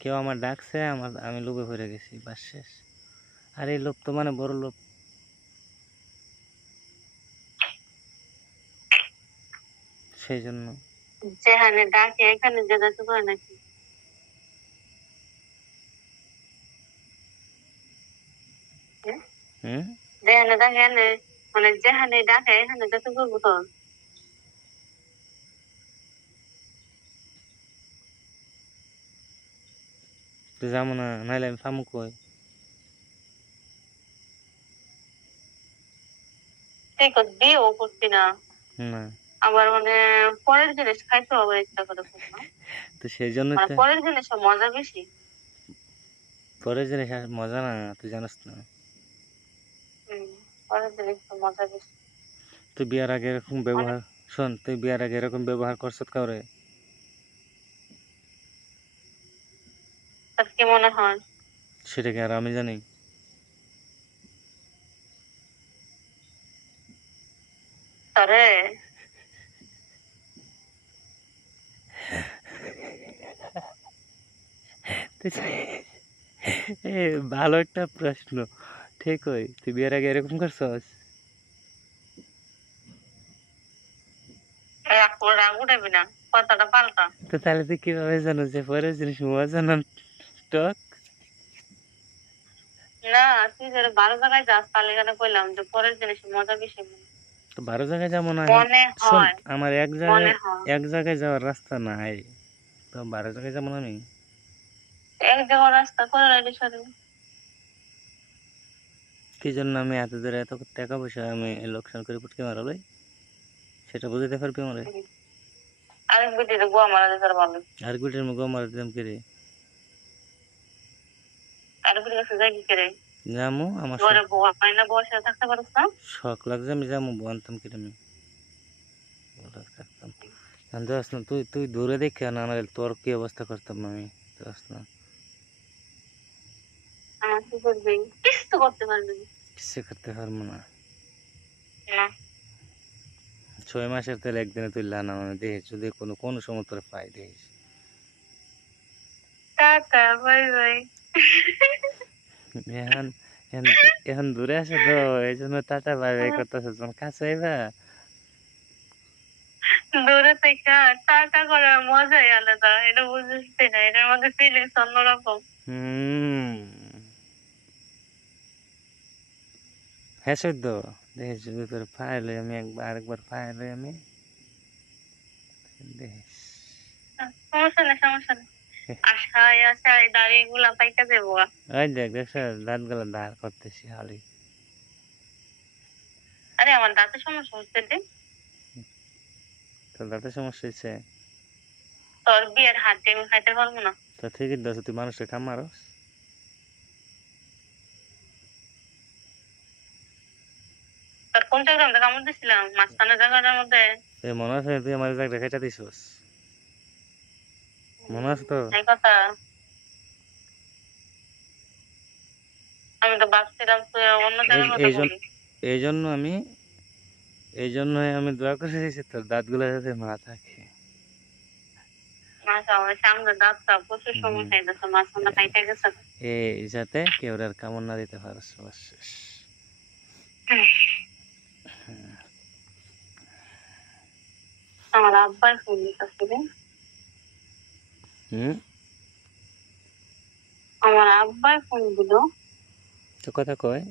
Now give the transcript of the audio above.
কেউ আমার ডাকছে, আমি লোভে পড়ে গেছি, বাস শেষ। আর এই লোভ তো মানে বড় লোভ। সেই জন্য যেখানে ডাকে এখানে যেতে পারে নাকি? যেখানে ডাকে এনে মানে যেখানে ডাকে এখানে যেতে করবো তো। যাবো না, নাইলে আমি ফামু কই? ঠিক বিয়েও করছি না, না আবার মানে পরের জিনিস খাইতে হবে ইচ্ছা করে খুব না। তো সেই জন্য মানে তো পরের জিনিসে মজা বেশি। পরে জিনিস মজা না, তুই জানিস না? পরের জিনিস মজা বেশি। তুই বিয়ার আগে এরকম ব্যবহার, শোন, তুই বিয়ার আগে এরকম ব্যবহার করছ কাউরে? তার কি মনে হয়? সেটা কি আর আমি জানি? আরে ভালো একটা প্রশ্ন, ঠিক ওই, তুই বিয়ের আগে এরকম করছস? রাগ উঠাবি না, কথাটা পাল্টা। তো তাহলে তুই কিভাবে জানো যে পরের জিনিস মজা না টক? না, তুই যদি 12 জায়গায় যাস তাহলে এখানে কইলাম যে পরের জিনিস মজা বেশি। তো 12 জায়গায় যাবো না। মনে শোন, হয়, আমার মনে হয় এক জায়গায় যাওয়ার রাস্তা নাই, তো 12 জায়গায় যাবো না আমি? এক জায়গার রাস্তা করে রাইডি সারি। কি জন্য আমি এত দূরে এত টাকা পয়সা আমি লোকসান করে পুটকে মারালাই, সেটা বুঝতে পারবি আমারে? আরেক বিটিতে গোয়া মারা যেতে পারবে। আর গুটির মুখ মারা দিতাম কি রে? আরেক বিটির কাছে যাই কি করে? যামু, আমার ঘরে বউ হয় না, বউর সাথে থাকতে পারছ না? শখ লাগছে, আমি যামু, আনতাম কি আমি থাকতাম। জানতে না, তুই তুই দূরে দেখে না, তোর কি অবস্থা করতাম আমি, জাস না? কি করবি? কিছু করতে পারবি না। কিছু করতে পারবো না। 6 মাসের তেল একদিনে তুললা না, আমি দেখিস যদি কোনো সময় তোর পাই দেখিস। Tata, bye bye. এখন এখন এখন দূরে আছে তো, এই জন্য টাটা বাই বাই করতেছে, যখন কাছে আইবা দূরে থেকে টাটা করার মজাই আলাদা, এটা বুঝতে না, এটার মধ্যে ফিলিংস অন্যরকম। হ্যাঁ সদ্য দেখিস যদি তোর পাইলে আমি আরেকবার পাইলে আমি দেখিস। সমস্যা নেই, সমস্যা নেই। আশায় আশায় দাড়ি গুলা পাইকা যাবো। ওই দেখ দেখছ, দাঁত গুলো দাঁড় করতেছি হালি। আরে আমার দাঁতের সমস্যা হচ্ছে রে। তোর দাঁতের সমস্যা হয়েছে? তোর বিয়ের হাত দিয়ে আমি খাইতে পারবো না। তো ঠিকই দোষ, তুই মানুষকে কামারস। তোর কোন জায়গায় আমরা কামড় দিছিলাম? মাঝখানে জায়গাটার মধ্যে। এই মনে আছে তুই আমার জায়গা খেটা দিছস? মনে আছে তো? এই কথা আমি তো ভাবছিলাম তুই অন্য জায়গার কথা বলি। এই জন্যই আমি দোয়া করে দিয়েছি তোর দাঁতগুলো যাতে মা থাকে। মাথা আমার সামনে দাঁতটা প্রচুর সমস্যা হইতেছে, মাঝখানে খাইতে গেছে। এই যাতে কেউ আর কামড় না দিতে পারস। আমার আব্বার ফোন দিতেছে রে। আমার আব্বার ফোন দিল। তো কথা কয়